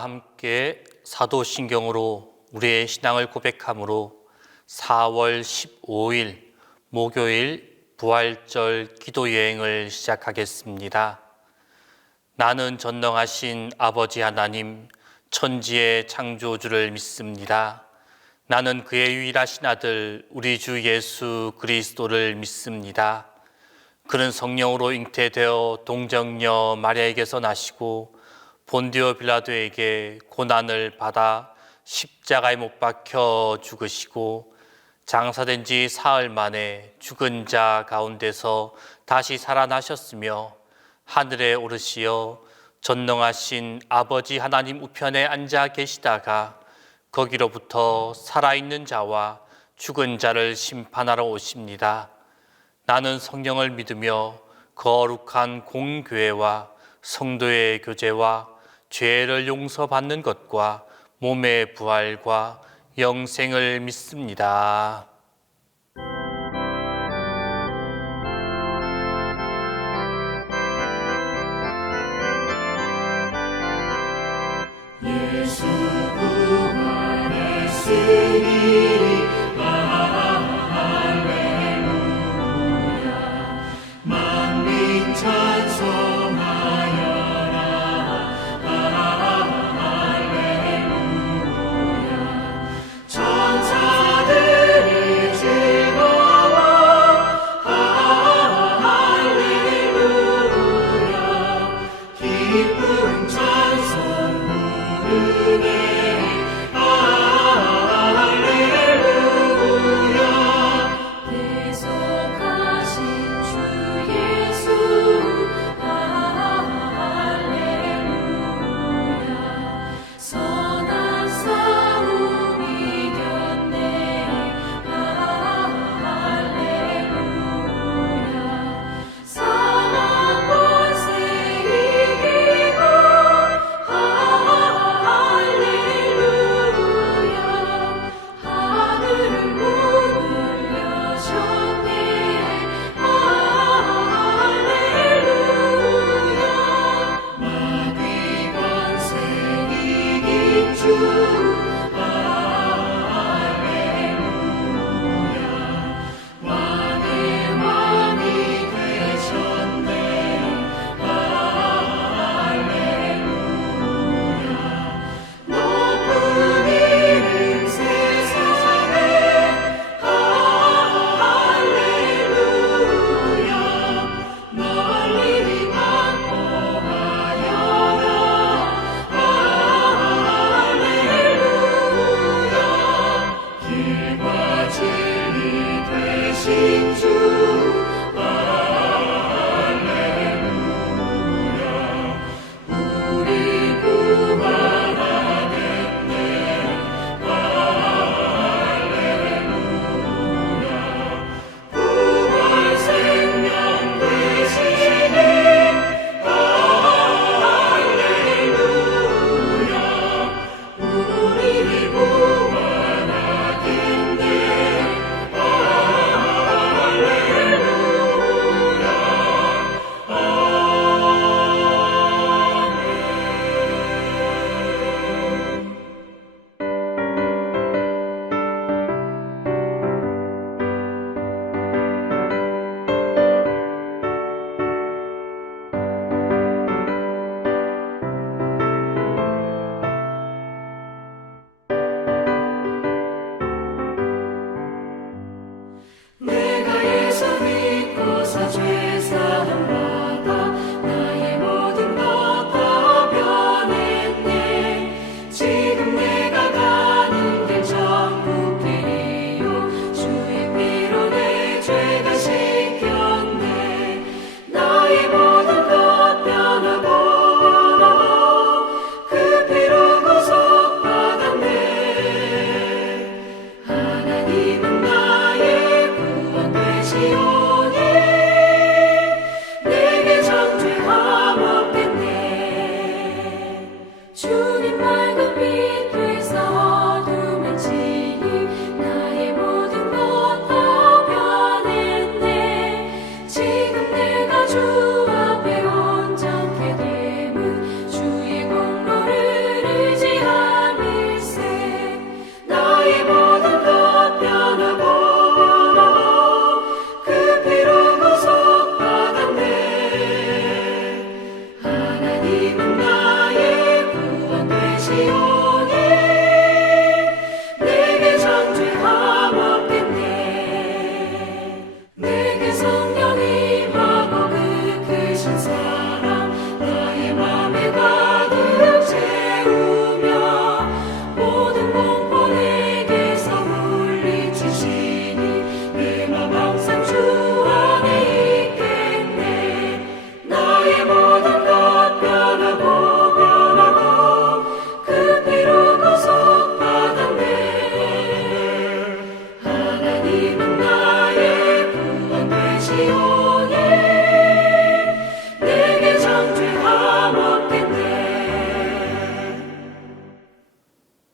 다 함께 사도신경으로 우리의 신앙을 고백함으로 4월 15일 목요일 부활절 기도여행을 시작하겠습니다. 나는 전능하신 아버지 하나님, 천지의 창조주를 믿습니다. 나는 그의 유일하신 아들 우리 주 예수 그리스도를 믿습니다. 그는 성령으로 잉태되어 동정녀 마리아에게서 나시고 본디오 빌라도에게 고난을 받아 십자가에 못 박혀 죽으시고 장사된 지 사흘 만에 죽은 자 가운데서 다시 살아나셨으며 하늘에 오르시어 전능하신 아버지 하나님 우편에 앉아 계시다가 거기로부터 살아있는 자와 죽은 자를 심판하러 오십니다. 나는 성령을 믿으며 거룩한 공교회와 성도의 교제와 죄를 용서받는 것과 몸의 부활과 영생을 믿습니다. 예수 부활했으니 할렐루야. 만민 찬송하여라. 할렐루야. 천사들이 즐거워. 할렐루야. 기쁜 찬송 부르네. 할렐루야.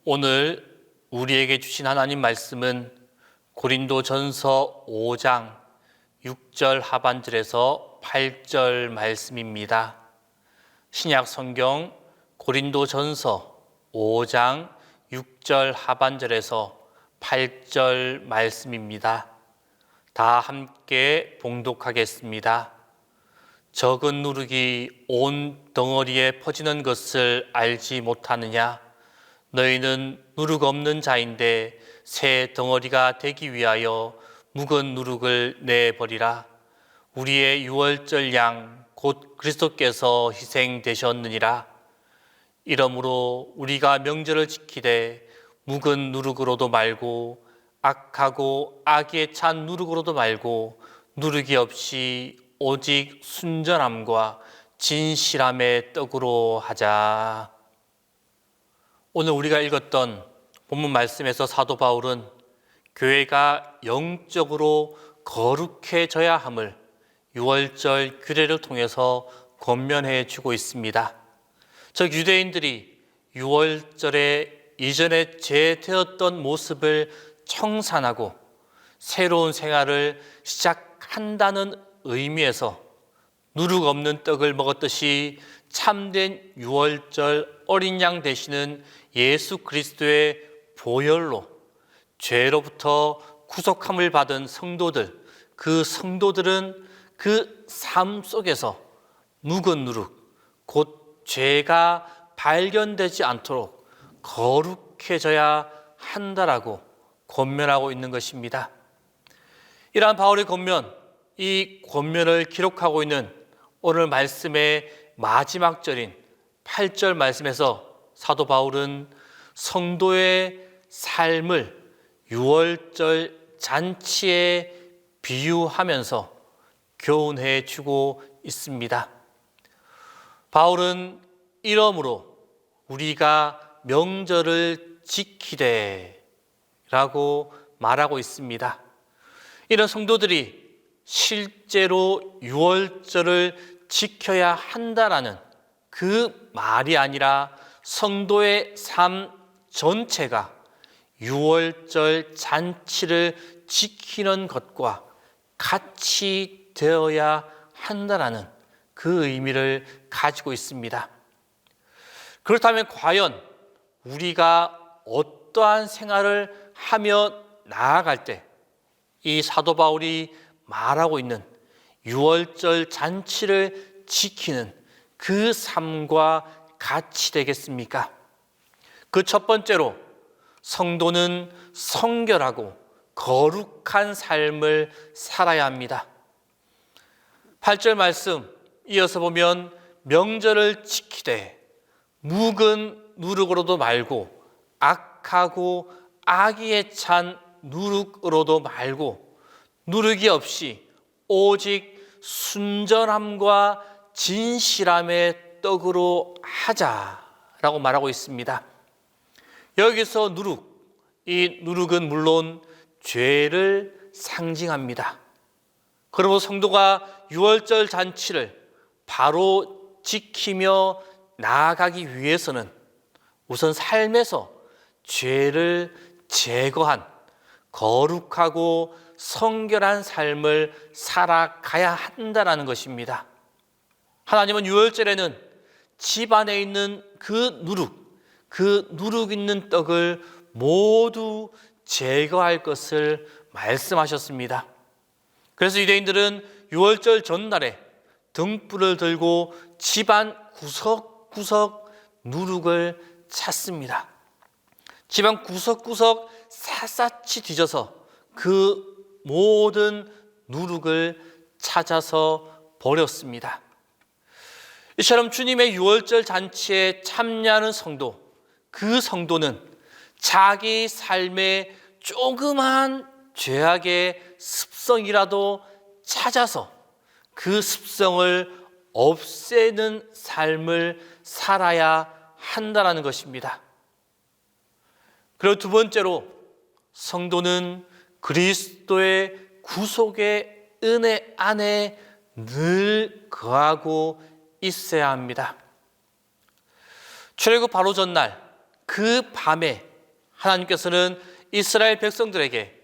오늘 우리에게 주신 하나님 말씀은 고린도전서 5장 6절 하반절에서 8절 말씀입니다. 신약 성경 고린도전서 5장 6절 하반절에서 8절 말씀입니다. 다 함께 봉독하겠습니다. 적은 누룩이 온 덩어리에 퍼지는 것을 알지 못하느냐? 너희는 누룩 없는 자인데 새 덩어리가 되기 위하여 묵은 누룩을 내버리라. 우리의 유월절 양 곧 그리스도께서 희생되셨느니라. 이러므로 우리가 명절을 지키되 묵은 누룩으로도 말고 악하고 악에 찬 누룩으로도 말고 누룩이 없이 오직 순전함과 진실함의 떡으로 하자. 오늘 우리가 읽었던 본문 말씀에서 사도 바울은 교회가 영적으로 거룩해져야 함을 유월절 규례를 통해서 권면해 주고 있습니다. 즉 유대인들이 유월절에 이전에 죄되었던 모습을 청산하고 새로운 생활을 시작한다는 의미에서 누룩 없는 떡을 먹었듯이 참된 유월절 어린 양 되시는 예수 그리스도의 보혈로 죄로부터 구속함을 받은 성도들, 그 성도들은 그 삶 속에서 묵은 누룩, 곧 죄가 발견되지 않도록 거룩해져야 한다라고 권면하고 있는 것입니다. 이러한 바울의 권면, 이 권면을 기록하고 있는 오늘 말씀의 마지막 절인 8절 말씀에서 사도 바울은 성도의 삶을 유월절 잔치에 비유하면서 교훈해 주고 있습니다. 바울은 이러므로 우리가 명절을 지키되 라고 말하고 있습니다. 이런 성도들이 실제로 유월절을 지켜야 한다라는 그 말이 아니라 성도의 삶 전체가 유월절 잔치를 지키는 것과 같이 되어야 한다라는 그 의미를 가지고 있습니다. 그렇다면 과연 우리가 어떠한 생활을 하며 나아갈 때 이 사도 바울이 말하고 있는 유월절 잔치를 지키는 그 삶과 같이 되겠습니까? 그 첫 번째로 성도는 성결하고 거룩한 삶을 살아야 합니다. 8절 말씀 이어서 보면 명절을 지키되 묵은 누룩으로도 말고 악하고 악의에 찬 누룩으로도 말고 누룩이 없이 오직 순전함과 진실함의 떡으로 하자라고 말하고 있습니다. 여기서 누룩, 이 누룩은 물론 죄를 상징합니다. 그러므로 성도가 유월절 잔치를 바로 지키며 나아가기 위해서는 우선 삶에서 죄를 제거한 거룩하고 성결한 삶을 살아가야 한다는 것입니다. 하나님은 유월절에는 집 안에 있는 그 누룩 있는 떡을 모두 제거할 것을 말씀하셨습니다. 그래서 유대인들은 유월절 전날에 등불을 들고 집안 구석구석 누룩을 찾습니다. 집안 구석구석 샅샅이 뒤져서 그 모든 누룩을 찾아서 버렸습니다. 이처럼 주님의 유월절 잔치에 참여하는 성도, 그 성도는 자기 삶의 조그만 죄악의 습성이라도 찾아서 그 습성을 없애는 삶을 살아야 한다는 것입니다. 그리고 두 번째로 성도는 그리스도의 구속의 은혜 안에 늘 거하고 있어야 합니다. 출애굽 바로 전날 그 밤에 하나님께서는 이스라엘 백성들에게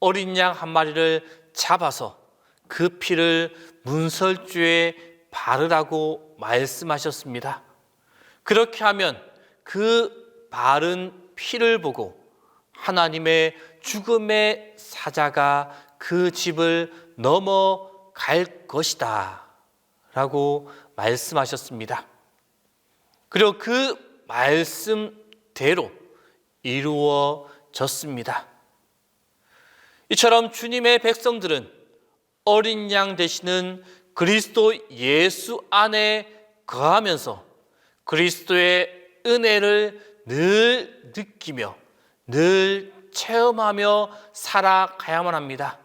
어린 양 한 마리를 잡아서 그 피를 문설주에 바르라고 말씀하셨습니다. 그렇게 하면 그 바른 피를 보고 하나님의 죽음의 사자가 그 집을 넘어갈 것이다 라고 말씀하셨습니다. 그리고 그 말씀대로 이루어졌습니다. 이처럼 주님의 백성들은 어린 양 되시는 그리스도 예수 안에 거하면서 그리스도의 은혜를 늘 느끼며 늘 체험하며 살아가야만 합니다.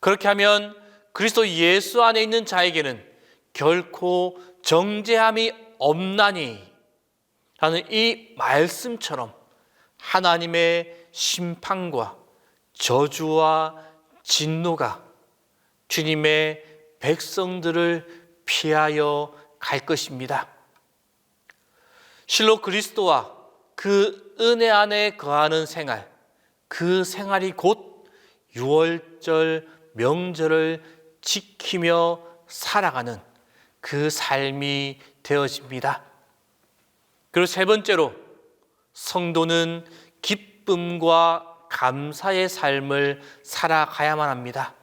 그렇게 하면 그리스도 예수 안에 있는 자에게는 결코 정죄함이 없나니 라는 이 말씀처럼 하나님의 심판과 저주와 진노가 주님의 백성들을 피하여 갈 것입니다. 실로 그리스도와 그 은혜 안에 거하는 생활, 그 생활이 곧 유월절 명절을 지키며 살아가는 그 삶이 되어집니다. 그리고 세 번째로 성도는 기쁨과 감사의 삶을 살아가야만 합니다.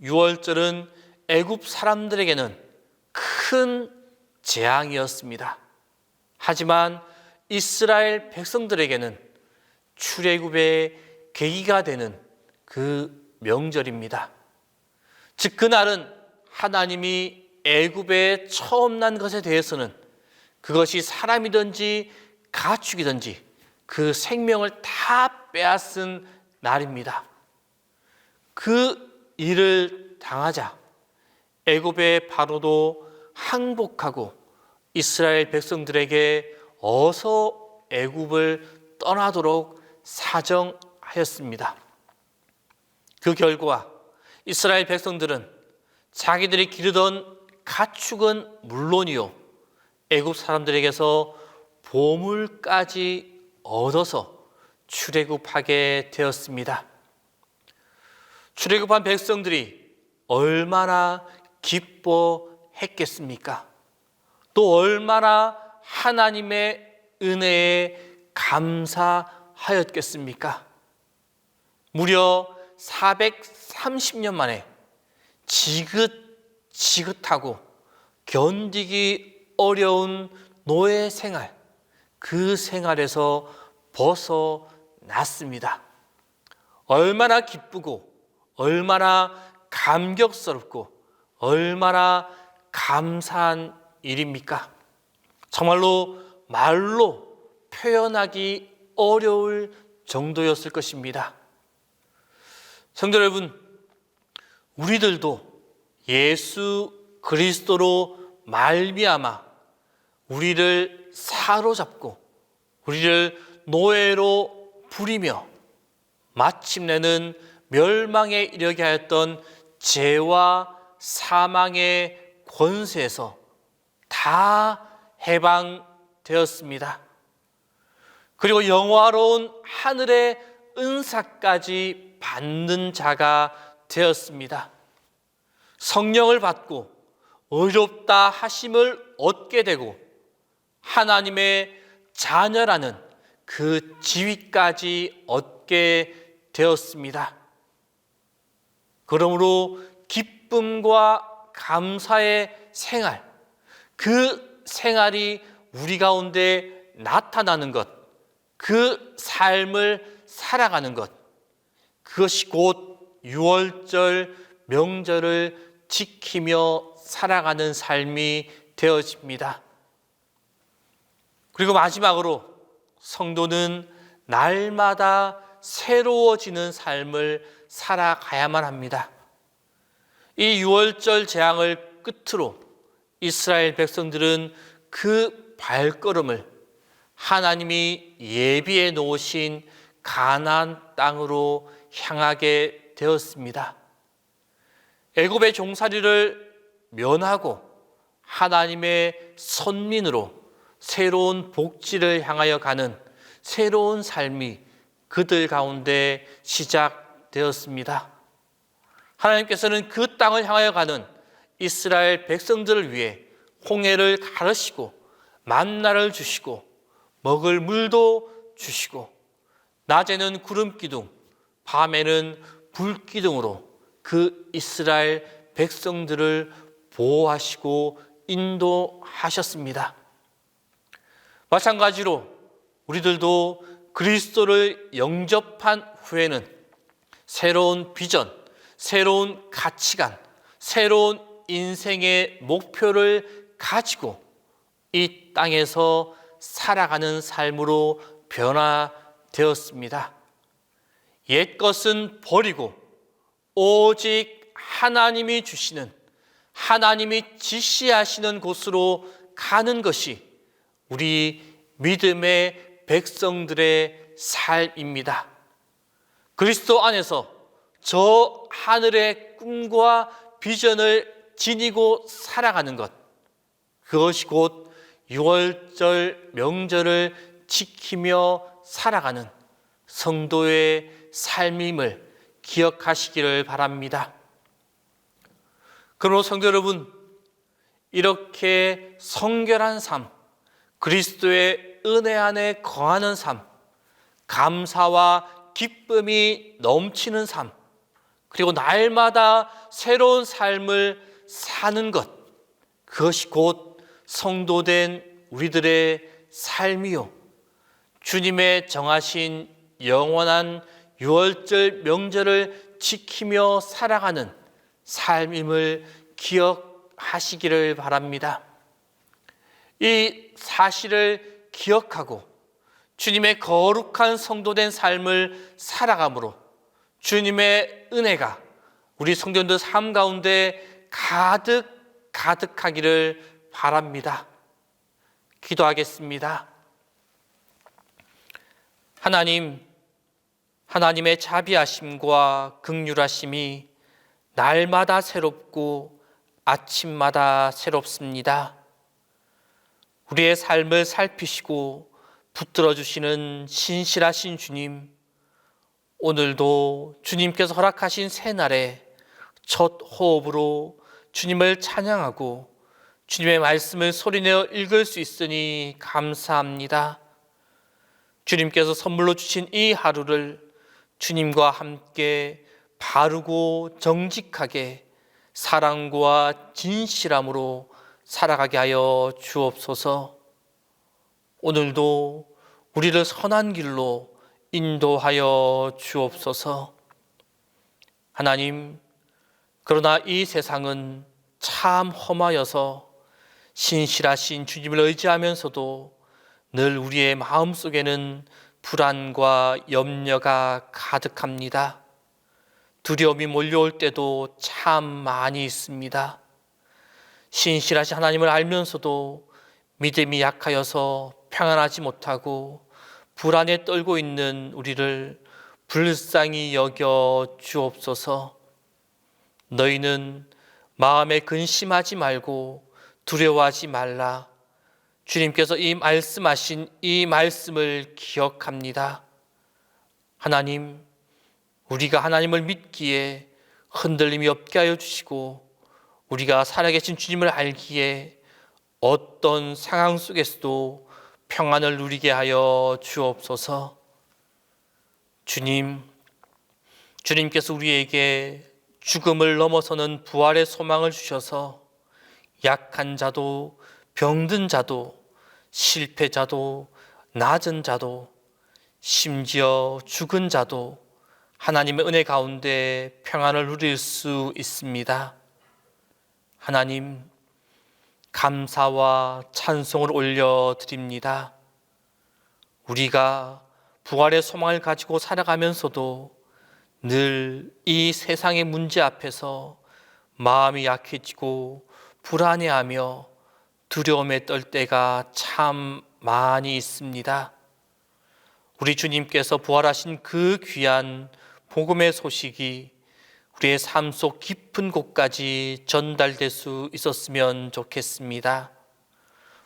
유월절은 애굽 사람들에게는 큰 재앙이었습니다. 하지만 이스라엘 백성들에게는 출애굽의 계기가 되는 그 명절입니다. 즉 그날은 하나님이 애굽에 처음 난 것에 대해서는 그것이 사람이든지 가축이든지 그 생명을 다 빼앗은 날입니다. 그 일을 당하자 애굽의 바로도 항복하고 이스라엘 백성들에게 어서 애굽을 떠나도록 사정하였습니다. 그 결과 이스라엘 백성들은 자기들이 기르던 가축은 물론이요 애굽 사람들에게서 보물까지 얻어서 출애굽하게 되었습니다. 출애굽한 백성들이 얼마나 기뻐했겠습니까? 또 얼마나 하나님의 은혜에 감사하였겠습니까? 무려 430년 만에 지긋지긋하고 견디기 어려운 노예 생활, 그 생활에서 벗어났습니다. 얼마나 기쁘고 얼마나 감격스럽고 얼마나 감사한 일입니까? 정말로 말로 표현하기 어려울 정도였을 것입니다. 성도 여러분, 우리들도 예수 그리스도로 말미암아 우리를 사로잡고 우리를 노예로 부리며 마침내는 멸망에 이르게 하였던 죄와 사망의 권세에서 다 해방되었습니다. 그리고 영화로운 하늘의 은사까지 받는 자가 되었습니다. 성령을 받고 의롭다 하심을 얻게 되고 하나님의 자녀라는 그 지위까지 얻게 되었습니다. 그러므로 기쁨과 감사의 생활, 그 생활이 우리 가운데 나타나는 것, 그 삶을 살아가는 것, 그것이 곧 유월절 명절을 지키며 살아가는 삶이 되어집니다. 그리고 마지막으로 성도는 날마다 새로워지는 삶을 살아가야만 합니다. 이 유월절 재앙을 끝으로 이스라엘 백성들은 그 발걸음을 하나님이 예비해 놓으신 가나안 땅으로 향하게 되었습니다. 애굽의 종살이를 면하고 하나님의 선민으로 새로운 복지를 향하여 가는 새로운 삶이 그들 가운데 시작되었습니다. 하나님께서는 그 땅을 향하여 가는 이스라엘 백성들을 위해 홍해를 가르시고 만나를 주시고 먹을 물도 주시고 낮에는 구름 기둥, 밤에는 불 기둥으로 그 이스라엘 백성들을 보호하시고 인도하셨습니다. 마찬가지로 우리들도 그리스도를 영접한 후에는 새로운 비전, 새로운 가치관, 새로운 인생의 목표를 가지고 이 땅에서 살아가는 삶으로 변화되었습니다. 옛 것은 버리고 오직 하나님이 주시는, 하나님이 지시하시는 곳으로 가는 것이 우리 믿음의 백성들의 삶입니다. 그리스도 안에서 저 하늘의 꿈과 비전을 지니고 살아가는 것, 그것이 곧 유월절 명절을 지키며 살아가는 성도의 삶임을 기억하시기를 바랍니다. 그러므로 성도 여러분, 이렇게 성결한 삶, 그리스도의 은혜 안에 거하는 삶, 감사와 기쁨이 넘치는 삶, 그리고 날마다 새로운 삶을 사는 것, 그것이 곧 성도된 우리들의 삶이요, 주님의 정하신 영원한 유월절 명절을 지키며 살아가는 삶임을 기억하시기를 바랍니다. 이 사실을 기억하고 주님의 거룩한 성도된 삶을 살아감으로 주님의 은혜가 우리 성도들 삶 가운데 가득하기를 바랍니다. 기도하겠습니다. 하나님, 하나님의 자비하심과 긍휼하심이 날마다 새롭고 아침마다 새롭습니다. 우리의 삶을 살피시고 붙들어 주시는 신실하신 주님, 오늘도 주님께서 허락하신 새날에 첫 호흡으로 주님을 찬양하고 주님의 말씀을 소리내어 읽을 수 있으니 감사합니다. 주님께서 선물로 주신 이 하루를 주님과 함께 바르고 정직하게 사랑과 진실함으로 살아가게 하여 주옵소서. 오늘도 우리를 선한 길로 인도하여 주옵소서. 하나님, 그러나 이 세상은 참 험하여서 신실하신 주님을 의지하면서도 늘 우리의 마음속에는 불안과 염려가 가득합니다. 두려움이 몰려올 때도 참 많이 있습니다. 신실하신 하나님을 알면서도 믿음이 약하여서 평안하지 못하고 불안에 떨고 있는 우리를 불쌍히 여겨 주옵소서. 너희는 마음에 근심하지 말고 두려워하지 말라. 주님께서 이 말씀하신 이 말씀을 기억합니다. 하나님, 우리가 하나님을 믿기에 흔들림이 없게 하여 주시고 우리가 살아계신 주님을 알기에 어떤 상황 속에서도 평안을 누리게 하여 주옵소서. 주님께서 우리에게 죽음을 넘어서는 부활의 소망을 주셔서 약한 자도 병든 자도 실패자도 낮은 자도 심지어 죽은 자도 하나님의 은혜 가운데 평안을 누릴 수 있습니다. 하나님, 감사와 찬송을 올려드립니다. 우리가 부활의 소망을 가지고 살아가면서도 늘 이 세상의 문제 앞에서 마음이 약해지고 불안해하며 두려움에 떨 때가 참 많이 있습니다. 우리 주님께서 부활하신 그 귀한 복음의 소식이 우리의 삶 속 깊은 곳까지 전달될 수 있었으면 좋겠습니다.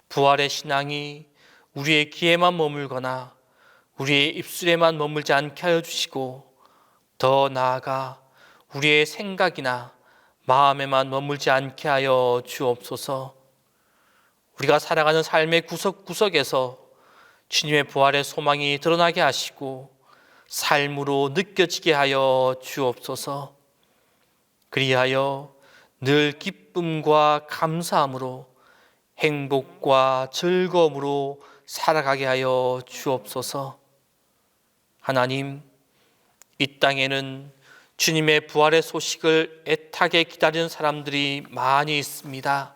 부활의 신앙이 우리의 귀에만 머물거나 우리의 입술에만 머물지 않게 하여 주시고, 더 나아가 우리의 생각이나 마음에만 머물지 않게 하여 주옵소서. 우리가 살아가는 삶의 구석구석에서 주님의 부활의 소망이 드러나게 하시고 삶으로 느껴지게 하여 주옵소서. 그리하여 늘 기쁨과 감사함으로 행복과 즐거움으로 살아가게 하여 주옵소서. 하나님, 이 땅에는 주님의 부활의 소식을 애타게 기다리는 사람들이 많이 있습니다.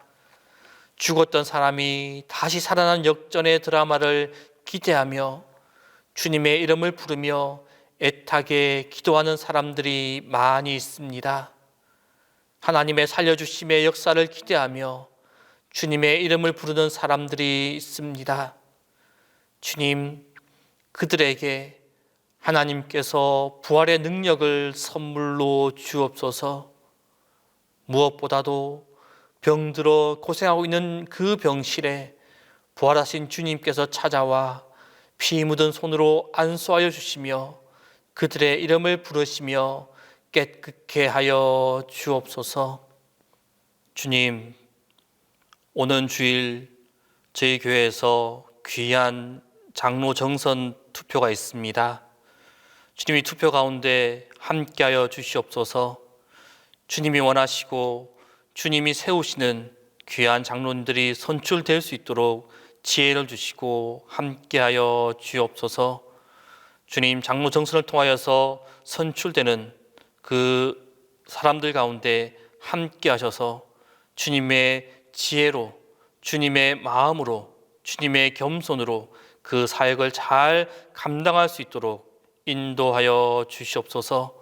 죽었던 사람이 다시 살아난 역전의 드라마를 기대하며 주님의 이름을 부르며 애타게 기도하는 사람들이 많이 있습니다. 하나님의 살려주심의 역사를 기대하며 주님의 이름을 부르는 사람들이 있습니다. 주님, 그들에게 하나님께서 부활의 능력을 선물로 주옵소서. 무엇보다도 병들어 고생하고 있는 그 병실에 부활하신 주님께서 찾아와 피 묻은 손으로 안수하여 주시며 그들의 이름을 부르시며 깨끗게 하여 주옵소서. 주님, 오는 주일 저희 교회에서 귀한 장로 정선 투표가 있습니다. 주님이 투표 가운데 함께하여 주시옵소서. 주님이 원하시고 주님이 세우시는 귀한 장로님들이 선출될 수 있도록 지혜를 주시고 함께하여 주옵소서. 주님, 장로 정선을 통하여서 선출되는 그 사람들 가운데 함께하셔서 주님의 지혜로, 주님의 마음으로, 주님의 겸손으로 그 사역을 잘 감당할 수 있도록 인도하여 주시옵소서.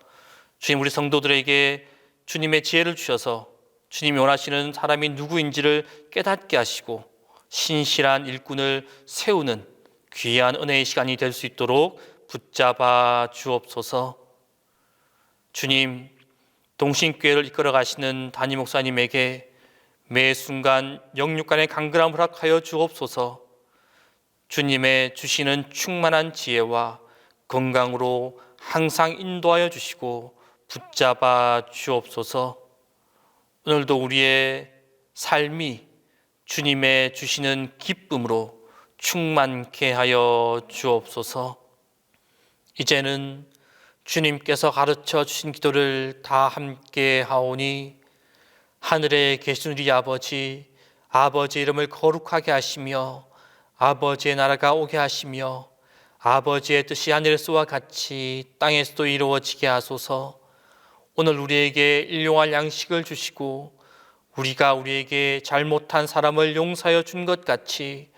주님, 우리 성도들에게 주님의 지혜를 주셔서 주님이 원하시는 사람이 누구인지를 깨닫게 하시고 신실한 일꾼을 세우는 귀한 은혜의 시간이 될 수 있도록 붙잡아 주옵소서. 주님, 동신교회를 이끌어 가시는 담임 목사님에게 매 순간 영육간의 강건함을 허락하여 주옵소서. 주님의 주시는 충만한 지혜와 건강으로 항상 인도하여 주시고 붙잡아 주옵소서. 오늘도 우리의 삶이 주님의 주시는 기쁨으로 충만케 하여 주옵소서. 이제는 주님께서 가르쳐 주신 기도를 다 함께 하오니, 하늘에 계신 우리 아버지, 아버지 이름을 거룩하게 하시며 아버지의 나라가 오게 하시며 아버지의 뜻이 하늘에서와 같이 땅에서도 이루어지게 하소서. 오늘 우리에게 일용할 양식을 주시고 우리가 우리에게 잘못한 사람을 용서하여 준 것 같이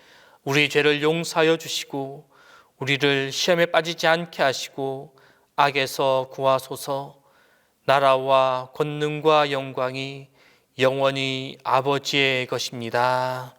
우리 죄를 용서하여 주시고 우리를 시험에 빠지지 않게 하시고 악에서 구하소서. 나라와 권능과 영광이 영원히 아버지의 것입니다.